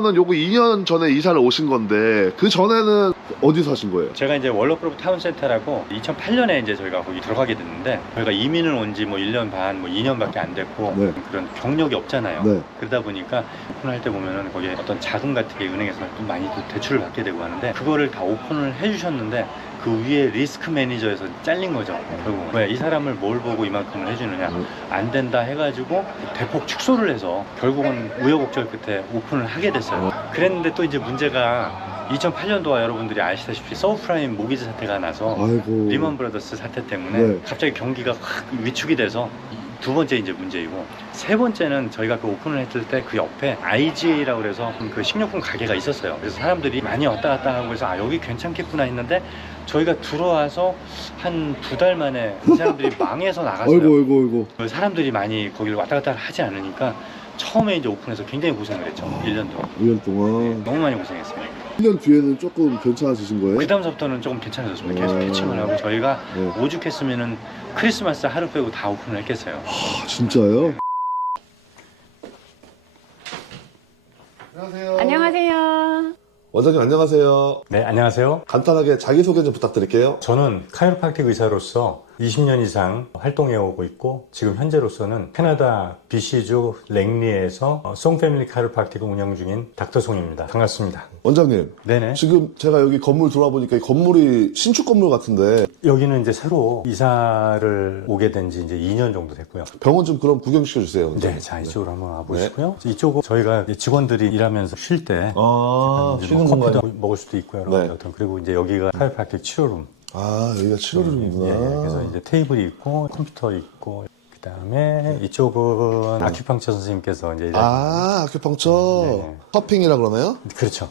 저는 요거 2년 전에 이사를 오신 건데 그 전에는 어디서 하신 거예요? 제가 이제 월러프루프 타운센터라고 2008년에 이제 저희가 거기 들어가게 됐는데, 저희가 이민을 온 지 뭐 1년 반, 뭐 2년밖에 안 됐고 네. 그런 경력이 없잖아요. 네. 그러다 보니까 오픈할 때 보면은 거기에 어떤 자금 같은 게 은행에서 좀 많이 또 대출을 받게 되고 하는데, 그거를 다 오픈을 해주셨는데 그 위에 리스크 매니저에서 잘린 거죠. 결국 왜 이 사람을 뭘 보고 이만큼을 해주느냐, 안 된다 해가지고 대폭 축소를 해서 결국은 우여곡절 끝에 오픈을 하게 됐어요. 그랬는데 또 이제 문제가 2008년도와 여러분들이 아시다시피 서브프라임 모기지 사태가 나서 아이고. 리먼 브라더스 사태 때문에 네. 갑자기 경기가 확 위축이 돼서 두 번째 이제 문제이고, 세 번째는 저희가 그 오픈을 했을 때 그 옆에 IGA라고 그래서 그 식료품 가게가 있었어요. 그래서 사람들이 많이 왔다 갔다 하고 해서 아, 여기 괜찮겠구나 했는데, 저희가 들어와서 한 2달 만에 이 사람들이 망해서 나갔어요. 아이고. 사람들이 많이 거기를 왔다 갔다 하지 않으니까 처음에 이제 오픈해서 굉장히 고생을 했죠. 1년 동안. 1년 동안. 너무 많이 고생했습니다. 1년 뒤에는 조금 괜찮아지신 거예요? 그 다음서부터는 조금 괜찮아졌습니다. 계속 패칭을 하고 저희가 네. 오죽했으면은 크리스마스 하루 빼고 다 오픈을 했겠어요. 아, 진짜요? 안녕하세요. 안녕하세요. 원장님 안녕하세요. 네, 안녕하세요. 간단하게 자기소개 좀 부탁드릴게요. 저는 카이로프랙틱 의사로서 20년 이상 활동해 오고 있고, 지금 현재로서는 캐나다 BC주 랭리에서 송패밀리 카이로프랙틱을 운영 중인 닥터 송입니다. 반갑습니다. 원장님, 네네. 지금 제가 여기 건물 들어와 보니까 이 건물이 신축 건물 같은데 여기는 이제 새로 이사를 오게 된 지 이제 2년 정도 됐고요. 병원 좀 그럼 구경시켜 주세요. 원장님. 네, 자, 이쪽으로 한번 와보시고요. 이쪽은 저희가 직원들이 일하면서 쉴 때 아, 이제 쉬는 뭐 커피도 공간. 먹을 수도 있고요. 네. 어떤, 그리고 이제 여기가 카이로프랙틱 치료룸. 아, 여기가 치료룸이구나. 예, 그래서 이제 테이블이 있고 컴퓨터 있고, 그다음에 이쪽은 아큐펑처 선생님께서 이제 아, 아큐펑처. 네. 커핑이라 그러나요? 그렇죠.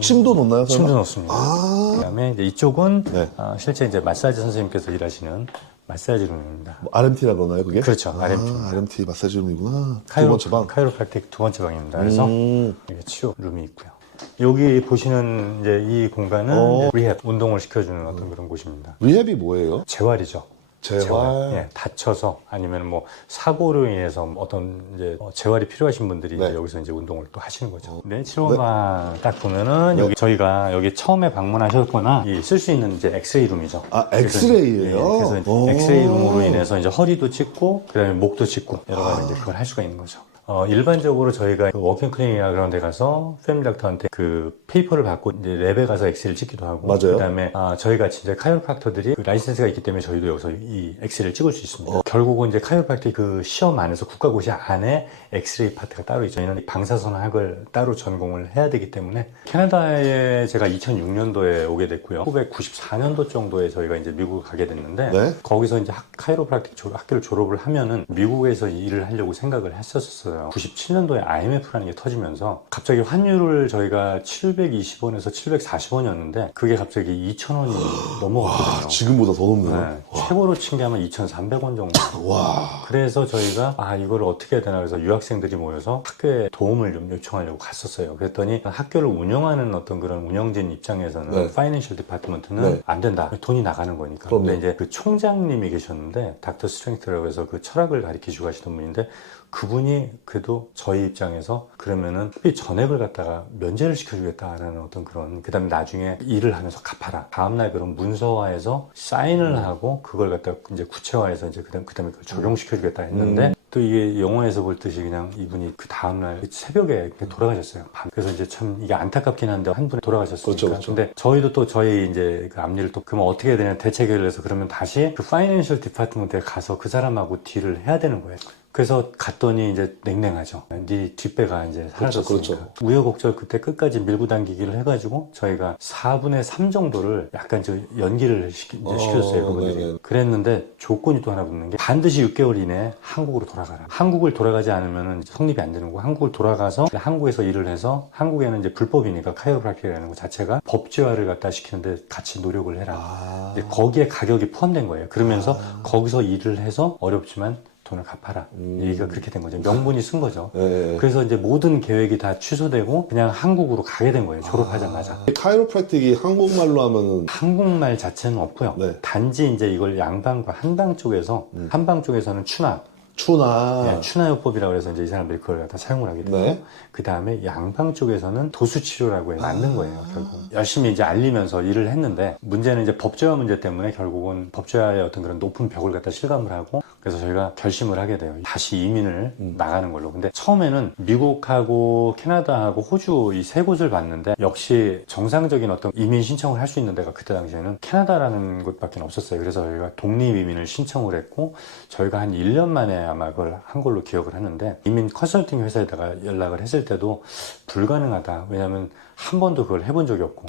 침도 놓나요? 설마? 침도 넣습니다. 아. 그다음에 이제 이쪽은 네. 실제 이제 마사지 선생님께서 일하시는 마사지 룸입니다. 뭐 RMT라 그러나요, 그게? 그렇죠, RMT. 아, RMT 마사지룸이구나. 두 번째 방. 카이로프랙틱 두 번째 방입니다. 그래서 음. 이게 치료 룸이 있고요. 여기 보시는 이제 이 공간은 리헵, 운동을 시켜주는 어떤 그런 곳입니다. 리헵이 뭐예요? 재활이죠. 재활. 예, 다쳐서 아니면 뭐 사고로 인해서 어떤 이제 재활이 필요하신 분들이 네. 이제 여기서 이제 운동을 또 하시는 거죠. 네, 치료방 딱 보면은 네. 여기 저희가 여기 처음에 방문하셨거나 쓸 수 있는 이제 엑스레이 룸이죠. 아, 엑스레이예요? 그래서 이제 오. 엑스레이 룸으로 인해서 이제 허리도 찍고 그다음에 목도 찍고 여러 가지 이제 그걸 할 수가 있는 거죠. 일반적으로 저희가 그 워킹 클리닉이나 그런 데 가서 패밀리 닥터한테 그 페이퍼를 받고 이제 랩에 가서 엑스레이를 찍기도 하고, 맞아요. 그다음에 저희 같이 이제 카이로프랙터들이 그 라이센스가 있기 때문에 저희도 여기서 이 엑스레이를 찍을 수 있습니다. 결국은 이제 카이로프랙틱 그 시험 안에서 국가고시 안에 엑스레이 파트가 따로 있죠. 저희는 방사선학을 따로 전공을 해야 되기 때문에 캐나다에 제가 2006년도에 오게 됐고요. 1994년도 정도에 저희가 이제 미국을 가게 됐는데 네. 거기서 이제 카이로프랙틱 학교를 졸업을 하면은 미국에서 일을 하려고 생각을 했었어요. 97년도에 IMF라는 게 터지면서 갑자기 환율을 저희가 720원에서 740원이었는데 그게 갑자기 2,000원이 넘어갔거든요. 지금보다 더 높네요. 네, 최고로 친 게 아마 2,300원 정도. 와. 그래서 저희가 이걸 어떻게 해야 되나 그래서 유학생들이 모여서 학교에 도움을 좀 요청하려고 갔었어요. 그랬더니 학교를 운영하는 어떤 그런 운영진 입장에서는 네. 파이낸셜 디파트먼트는 네. 안 된다. 돈이 나가는 거니까. 그럼요. 근데 이제 그 총장님이 계셨는데 닥터 스트렝스라고 해서 그 철학을 가르치시고 하시던 분인데 그분이 그래도 저희 입장에서 그러면은 특별히 전액을 갖다가 면제를 시켜주겠다라는 어떤 그런, 그 다음에 나중에 일을 하면서 갚아라. 다음날 그런 문서화해서 사인을 하고 그걸 갖다가 이제 구체화해서 이제 그 다음에 그걸 적용시켜주겠다 했는데 또 이게 영화에서 볼 듯이 그냥 이분이 그 다음날 새벽에 이렇게 돌아가셨어요. 밤. 그래서 이제 참 이게 안타깝긴 한데 한 분이 돌아가셨으니까. 그렇죠. 근데 저희도 또 저희 이제 그 앞일을 또 그러면 어떻게 해야 되냐 대책을 해서 그러면 다시 그 파이낸셜 디파트먼트에 가서 그 사람하고 딜을 해야 되는 거예요. 그래서 갔더니 이제 냉랭하죠. 네 뒷배가 이제 사라졌으니까. 그렇죠. 우여곡절 그때 끝까지 밀고 당기기를 해가지고 저희가 4분의 3 정도를 약간 연기를 시켰어요. 그분들이. 네네. 그랬는데 조건이 또 하나 붙는 게 반드시 6개월 이내에 한국으로 돌아가라. 한국을 돌아가지 않으면 성립이 안 되는 거고, 한국을 돌아가서 한국에서 일을 해서 한국에는 이제 불법이니까 카이로프랙틱이라는 것 자체가 법제화를 갖다 시키는데 같이 노력을 해라. 이제 거기에 가격이 포함된 거예요. 그러면서 거기서 일을 해서 어렵지만 돈을 갚아라. 얘기가 그렇게 된 거죠. 명분이 쓴 거죠. 네. 그래서 이제 모든 계획이 다 취소되고 그냥 한국으로 가게 된 거예요. 졸업하자마자. 카이로프랙틱이 한국말로 하면은 한국말 자체는 없고요. 네. 단지 이제 이걸 양방과 한방 쪽에서 한방 쪽에서는 추나 추나. 추나요법이라고 해서 이제 이 사람들이 그걸 갖다 사용을 하게 되고 네. 그 다음에 양방 쪽에서는 도수치료라고 만든 거예요. 결국 열심히 이제 알리면서 일을 했는데 문제는 이제 법제화 문제 때문에 결국은 법제화의 어떤 그런 높은 벽을 갖다 실감을 하고 그래서 저희가 결심을 하게 돼요. 다시 이민을 나가는 걸로. 근데 처음에는 미국하고 캐나다하고 호주 이 세 곳을 봤는데 역시 정상적인 어떤 이민 신청을 할 수 있는 데가 그때 당시에는 캐나다라는 곳밖에 없었어요. 그래서 저희가 독립 이민을 신청을 했고 저희가 한 1년 만에 아마 그걸 한 걸로 기억을 하는데 이민 컨설팅 회사에다가 연락을 했을 때도 불가능하다. 왜냐하면 한 번도 그걸 해본 적이 없고.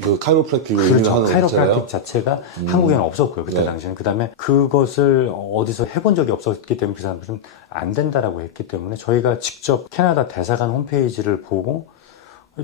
그 카이로프랙틱을 그렇죠. 하는 카이로프랙틱 자체가 한국에는 없었고요. 그때 네. 당시에는. 그 다음에 그것을 어디서 해본 적이 없었기 때문에 그 사람들은 안 된다라고 했기 때문에 저희가 직접 캐나다 대사관 홈페이지를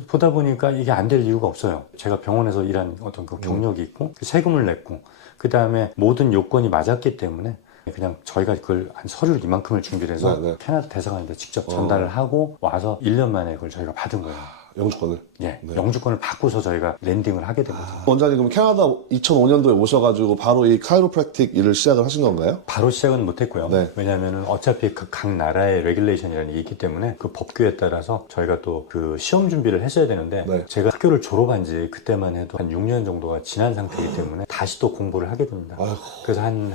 보다 보니까 이게 안 될 이유가 없어요. 제가 병원에서 일한 어떤 그 경력이 있고 세금을 냈고 그 다음에 모든 요건이 맞았기 때문에 그냥 저희가 그걸 한 서류를 이만큼을 준비를 해서 네. 캐나다 대사관에 직접 전달을 하고 와서 1년 만에 그걸 저희가 받은 거예요. 영주권을. 예, 네. 영주권을 받고서 저희가 랜딩을 하게 되거든요. 원장님 그럼 캐나다 2005년도에 오셔가지고 바로 이 카이로프랙틱 일을 시작을 하신 건가요? 바로 시작은 못했고요. 네. 왜냐하면 어차피 그 각 나라의 레귤레이션이라는 게 있기 때문에 그 법규에 따라서 저희가 또 그 시험 준비를 했어야 되는데 네. 제가 학교를 졸업한 지 그때만 해도 한 6년 정도가 지난 상태이기 때문에 다시 또 공부를 하게 됩니다. 아이고. 그래서 한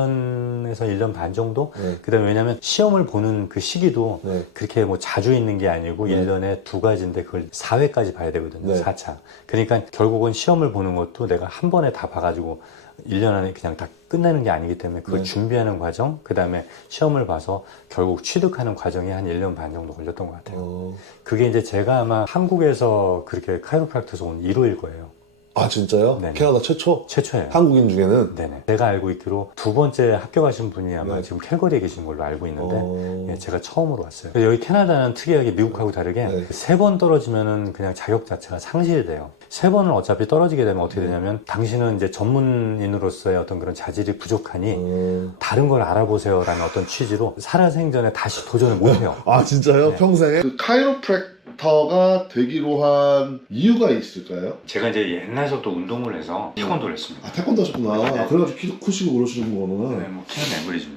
1년에서 1년 반 정도? 네. 그 다음에 왜냐하면 시험을 보는 그 시기도 네. 그렇게 뭐 자주 있는 게 아니고 네. 1년에 2가지인데 그걸 4회까지 봐야 되거든요. 네. 4차. 그러니까 결국은 시험을 보는 것도 내가 한 번에 다 봐가지고 1년 안에 그냥 다 끝내는 게 아니기 때문에 그걸 네. 준비하는 과정, 그 다음에 시험을 봐서 결국 취득하는 과정이 한 1년 반 정도 걸렸던 것 같아요. 그게 이제 제가 아마 한국에서 그렇게 카이로프랙터에서 온 1호일 거예요. 아 진짜요? 네네. 캐나다 최초? 최초예요. 한국인 중에는? 네네. 제가 알고 있기로 두 번째 합격하신 분이 아마 네. 지금 캘거리에 계신 걸로 알고 있는데 어... 제가 처음으로 왔어요. 그래서 여기 캐나다는 특이하게 미국하고 다르게 네. 3번 떨어지면은 그냥 자격 자체가 상실돼요. 3번을 어차피 떨어지게 되면 어떻게 되냐면 당신은 이제 전문인으로서의 어떤 그런 자질이 부족하니 다른 걸 알아보세요라는 어떤 취지로 살아생전에 다시 도전을 못해요. 아 진짜요? 네. 평생에? 그 카이로프랙터가 되기로 한 이유가 있을까요? 제가 이제 옛날부터 운동을 해서 태권도를 했습니다. 아 태권도 하셨구나. 네. 아, 그래가지고 키도 크시고 그러시는 거구나. 네, 뭐 키는 에버리지입니다.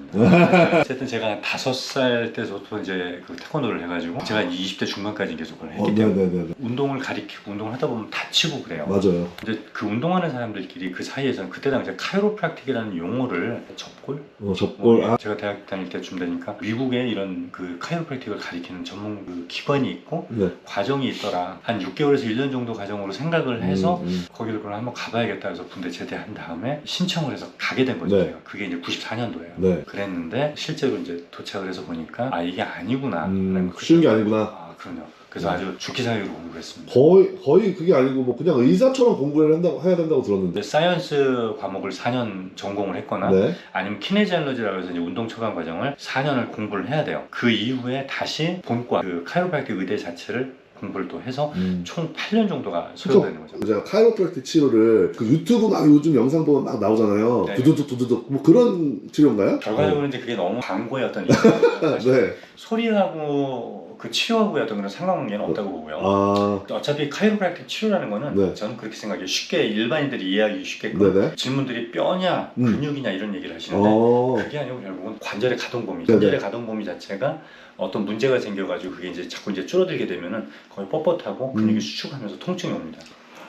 어쨌든 제가 5살 때부터 이제 그 태권도를 해가지고 제가 20대 중반까지 계속 그걸 했기 때문에 네네네. 운동을 가리키고 운동을 하다 보면 다치고 그래요. 맞아요. 근데 그 운동하는 사람들끼리 그 사이에서는 그때 당시에 카이로프랙틱이라는 용어를 접골? 접골. 아, 제가 대학 다닐 때쯤 되니까 미국에 이런 그 카이로프랙틱을 가리키는 전문 그 기관이 있고 네. 과정이 있더라. 한 6개월에서 1년 정도 과정으로 생각을 해서 음. 거기를 그럼 한번 가봐야겠다 해서 군대 제대한 다음에 신청을 해서 가게 된 거죠. 네. 제가. 그게 이제 94년도예요. 네. 그랬는데 실제로 이제 도착을 해서 보니까 아 이게 아니구나. 라는 쉬운 게 아니구나. 아 그럼요. 그래서 아주 죽기 사유로 공부했습니다. 거의 그게 아니고 뭐 그냥 의사처럼 공부를 해야 된다고 들었는데. 사이언스 과목을 4년 전공을 했거나 네. 아니면 키네지알러지라고 해서 이제 운동 처방 과정을 4년을 공부를 해야 돼요. 그 이후에 다시 본과 그 카이로프랙틱 의대 자체를 공부를 또 해서 총 8년 정도가 소요되는 거죠. 제가 카이로프랙틱 치료를 그 유튜브 막 요즘 영상 보면 막 나오잖아요. 네. 두두둑 뭐 그런 치료인가요? 결과적으로 이제 그게 너무 광고의 어떤 네. 소리하고 그 치료하고의 어떤 그런 상관관계는 없다고 보고요. 아, 어차피 카이로프랙틱 치료라는 거는 네. 저는 그렇게 생각해요. 쉽게 일반인들이 이해하기 쉽게끔 네네. 질문들이 뼈냐 근육이냐 이런 얘기를 하시는데 그게 아니고 결국은 관절의 가동 범위, 네네. 관절의 가동 범위 자체가 어떤 문제가 생겨가지고 그게 이제 자꾸 이제 줄어들게 되면은 거의 뻣뻣하고 근육이 수축하면서 통증이 옵니다.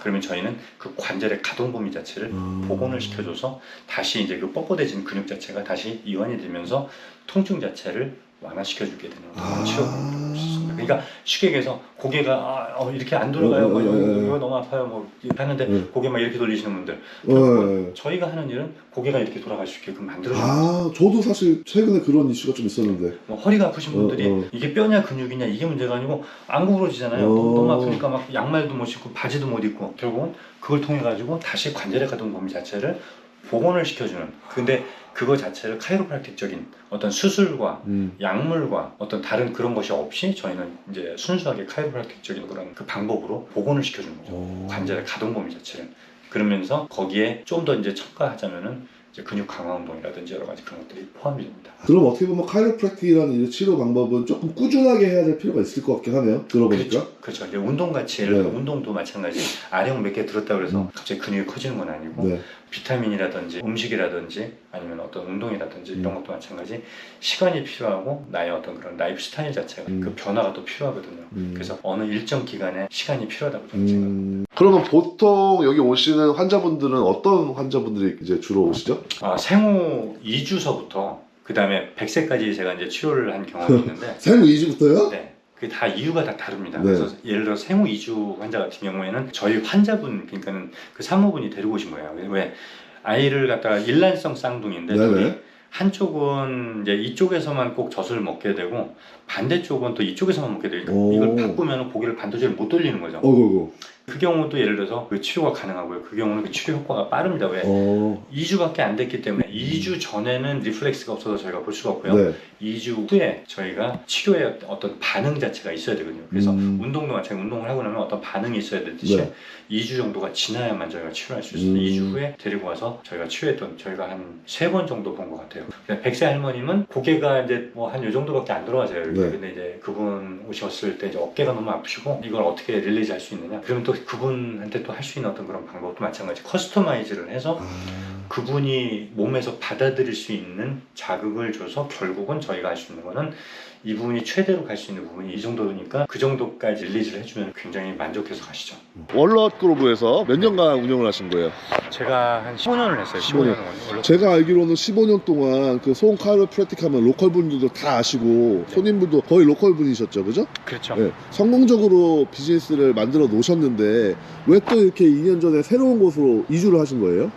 그러면 저희는 그 관절의 가동 범위 자체를 복원을 시켜줘서 다시 이제 그 뻣뻣해진 근육 자체가 다시 이완이 되면서 통증 자체를 완화시켜주게 되는 그런 치료가 있습니다. 그러니까 쉽게 얘기해서 고개가 이렇게 안 돌아가요. 뭐 이거 너무 아파요. 뭐 이렇게 하는데 고개 막 이렇게 돌리시는 분들 저희가 하는 일은 고개가 이렇게 돌아갈 수 있게끔 만들어주는 거죠. 아, 저도 사실 최근에 그런 이슈가 좀 있었는데. 뭐 허리가 아프신 분들이 이게 뼈냐 근육이냐 이게 문제가 아니고 안 구부러지잖아요. 너무 아프니까 막 양말도 못 신고 바지도 못 입고 결국은 그걸 통해 가지고 다시 관절의 가동 범위 자체를 복원을 시켜주는. 근데 그거 자체를 카이로프랙틱적인 어떤 수술과 약물과 어떤 다른 그런 것이 없이 저희는 이제 순수하게 카이로프랙틱적인 그런 그 방법으로 복원을 시켜주는 거죠. 관절의 가동 범위 자체를. 그러면서 거기에 좀 더 이제 첨가하자면은 이제 근육 강화 운동이라든지 여러 가지 그런 것들이 포함이 됩니다. 그럼 어떻게 보면 카이로프랙틱이라는 이 치료 방법은 조금 꾸준하게 해야 될 필요가 있을 것 같긴 하네요. 들어보니까. 그렇죠. 이제 운동같이 네. 운동도 마찬가지. 아령 몇 개 들었다 그래서 갑자기 근육이 커지는 건 아니고 네. 비타민이라든지 음식이라든지 아니면 어떤 운동이라든지 이런 것도 마찬가지 시간이 필요하고 나의 어떤 그런 라이프 스타일 자체가 그 변화가 또 필요하거든요. 그래서 어느 일정 기간에 시간이 필요하다고 저는 생각합니다. 그러면 보통 여기 오시는 환자분들은 어떤 환자분들이 이제 주로 오시죠? 생후 2주서부터 그 다음에 100세까지 제가 이제 치료를 한 경험이 있는데 생후 2주부터요? 네. 그게 다 이유가 다 다릅니다. 네. 그래서 예를 들어 생후 2주 환자 같은 경우에는 저희 환자분, 그러니까는 그 산모분이 데리고 오신 거예요. 왜 아이를 갖다가 일란성 쌍둥이인데 둘이 한쪽은 이제 이쪽에서만 꼭 젖을 먹게 되고 반대쪽은 또 이쪽에서만 먹게 되니까 이걸 바꾸면 고개를 반도체를 못 돌리는 거죠. 어이구. 그 경우도 예를 들어서 그 치료가 가능하고요. 그 경우는 그 치료 효과가 빠릅니다. 왜? 2주밖에 안 됐기 때문에 2주 전에는 리플렉스가 없어서 저희가 볼 수가 없고요. 네. 2주 후에 저희가 치료에 어떤 반응 자체가 있어야 되거든요. 그래서 운동도 마찬가지 운동을 하고 나면 어떤 반응이 있어야 되듯이 네. 2주 정도가 지나야만 저희가 치료할 수 있어요. 2주 후에 데리고 와서 저희가 치료했던 저희가 한 3번 정도 본 것 같아요. 100세 할머님은 고개가 이제 뭐 한 요 정도밖에 안 들어가세요. 이렇게. 네. 근데 이제 그분 오셨을 때 이제 어깨가 너무 아프시고 이걸 어떻게 릴리즈 할 수 있느냐? 그러면 또 그분한테 또 할 수 있는 어떤 그런 방법도 마찬가지 커스터마이즈를 해서 그분이 몸에서 받아들일 수 있는 자극을 줘서 결국은 저희가 할 수 있는 거는 이 부분이 최대로 갈 수 있는 부분이 이 정도니까 그 정도까지 릴리즈를 해주면 굉장히 만족해서 가시죠. 월럿 그룹에서 몇 년간 운영을 하신 거예요? 제가 한 15년을 했어요. 15년을. 제가 알기로는 15년 동안 그 소음 카이로프랙틱 하면 로컬 분들도 다 아시고 손님분도 거의 로컬 분이셨죠, 그죠? 그렇죠. 네. 성공적으로 비즈니스를 만들어 놓으셨는데 왜 또 이렇게 2년 전에 새로운 곳으로 이주를 하신 거예요?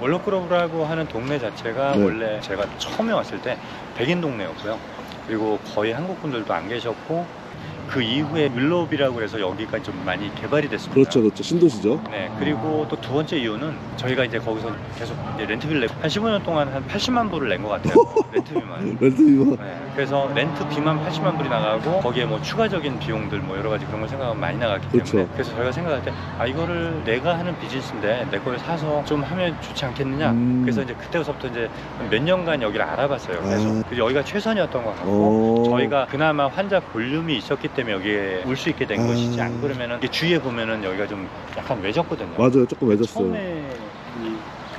월로크로브라고 하는 동네 자체가 네. 원래 제가 처음에 왔을 때 백인 동네였고요. 그리고 거의 한국 분들도 안 계셨고 그 이후에 윌로비라고 해서 여기가 좀 많이 개발이 됐습니다. 그렇죠, 그렇죠. 신도시죠. 네, 그리고 또 두 번째 이유는 저희가 이제 거기서 계속 이제 렌트비를 내고 한 15년 동안 한 80만 불을 낸 것 같아요. 렌트비만. 렌트비만. 네, 그래서 렌트비만 80만 불이 나가고 거기에 뭐 추가적인 비용들 뭐 여러 가지 그런 걸 생각하면 많이 나갔기 때문에 그렇죠. 그래서 저희가 생각할 때 이거를 내가 하는 비즈니스인데 내 걸 사서 좀 하면 좋지 않겠느냐. 그래서 이제 그때부터 이제 몇 년간 여기를 알아봤어요. 그래서 여기가 최선이었던 것 같고 저희가 그나마 환자 볼륨이 있었기 때문에 여기에 올 수 있게 된 것이지 안 그러면은 이게 주위에 보면은 여기가 좀 약간 외졌거든요. 맞아요, 조금 외졌어요. 처음에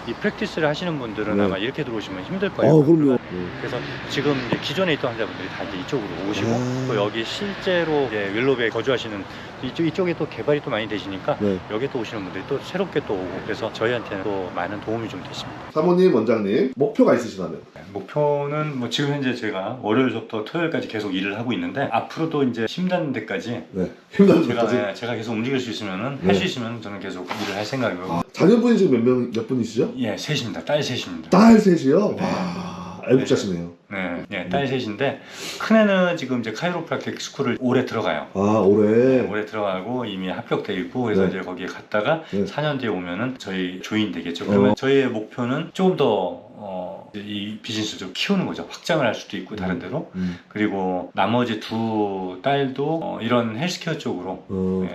이 프랙티스를 하시는 분들은 네. 아마 이렇게 들어오시면 힘들 거예요. 그럼요. 그래서 지금 이제 기존에 있던 환자분들이 다 이제 이쪽으로 오시고 또 여기 실제로 이제 윌로베에 거주하시는 이쪽에 또 개발이 또 많이 되시니까 네. 여기 또 오시는 분들이 또 새롭게 또 오고 그래서 저희한테는 또 많은 도움이 좀 됐습니다. 사모님, 원장님 목표가 있으시다면? 목표는 뭐 지금 현재 제가 월요일부터 토요일까지 계속 일을 하고 있는데 앞으로도 이제 힘닿는 데까지 네. 힘든 데까지. 제가 계속 움직일 수 있으면은 네. 할 수 있으면 저는 계속 일을 할 생각이고 자녀분이 지금 몇 분이시죠? 예, 셋입니다. 딸 셋입니다. 딸 셋이요? 네. 와, 애국자시네요. 네, 딸 셋인데 큰애는 지금 이제 카이로프랙틱 스쿨을 올해 들어가요. 올해. 올해 들어가고 이미 합격돼 있고 그래서 네. 이제 거기에 갔다가 네. 4년 뒤에 오면은 저희 조인 되겠죠. 그러면 저희의 목표는 조금 더 이 비즈니스를 좀 키우는 거죠. 확장을 할 수도 있고 다른 데로. 그리고 나머지 두 딸도 이런 헬스케어 쪽으로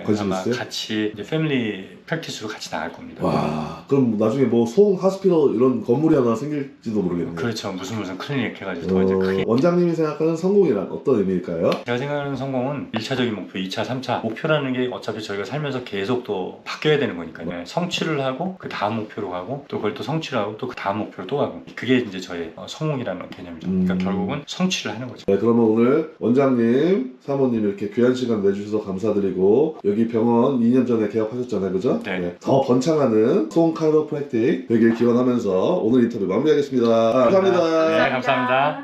관심 아마 있어요? 같이 이제 패밀리 프랙티스로 같이 나갈 겁니다. 와, 그럼 나중에 뭐 소음 하스피럴 이런 건물이 하나 생길지도 모르겠네요. 그렇죠. 무슨 클리닉 해가지고 더 이제 크게. 원장님이 생각하는 성공이란 어떤 의미일까요? 제가 생각하는 성공은 1차적인 목표, 2차, 3차 목표라는 게 어차피 저희가 살면서 계속 또 바뀌어야 되는 거니까요. 성취를 하고 그 다음 목표로 가고 또 그걸 또 성취를 하고 또 그 다음 목표로 또 가고 그게 이제 저의 성공이라는 개념이죠. 그러니까 결국은 성취를 하는 거죠. 네, 그러면 오늘 원장님, 사모님 이렇게 귀한 시간 내주셔서 감사드리고 여기 병원 2년 전에 개업하셨잖아요, 그죠? 네. 더 번창하는 소음 카이로프랙틱 되길 기원하면서 오늘 인터뷰 마무리하겠습니다. 감사합니다. 네, 감사합니다.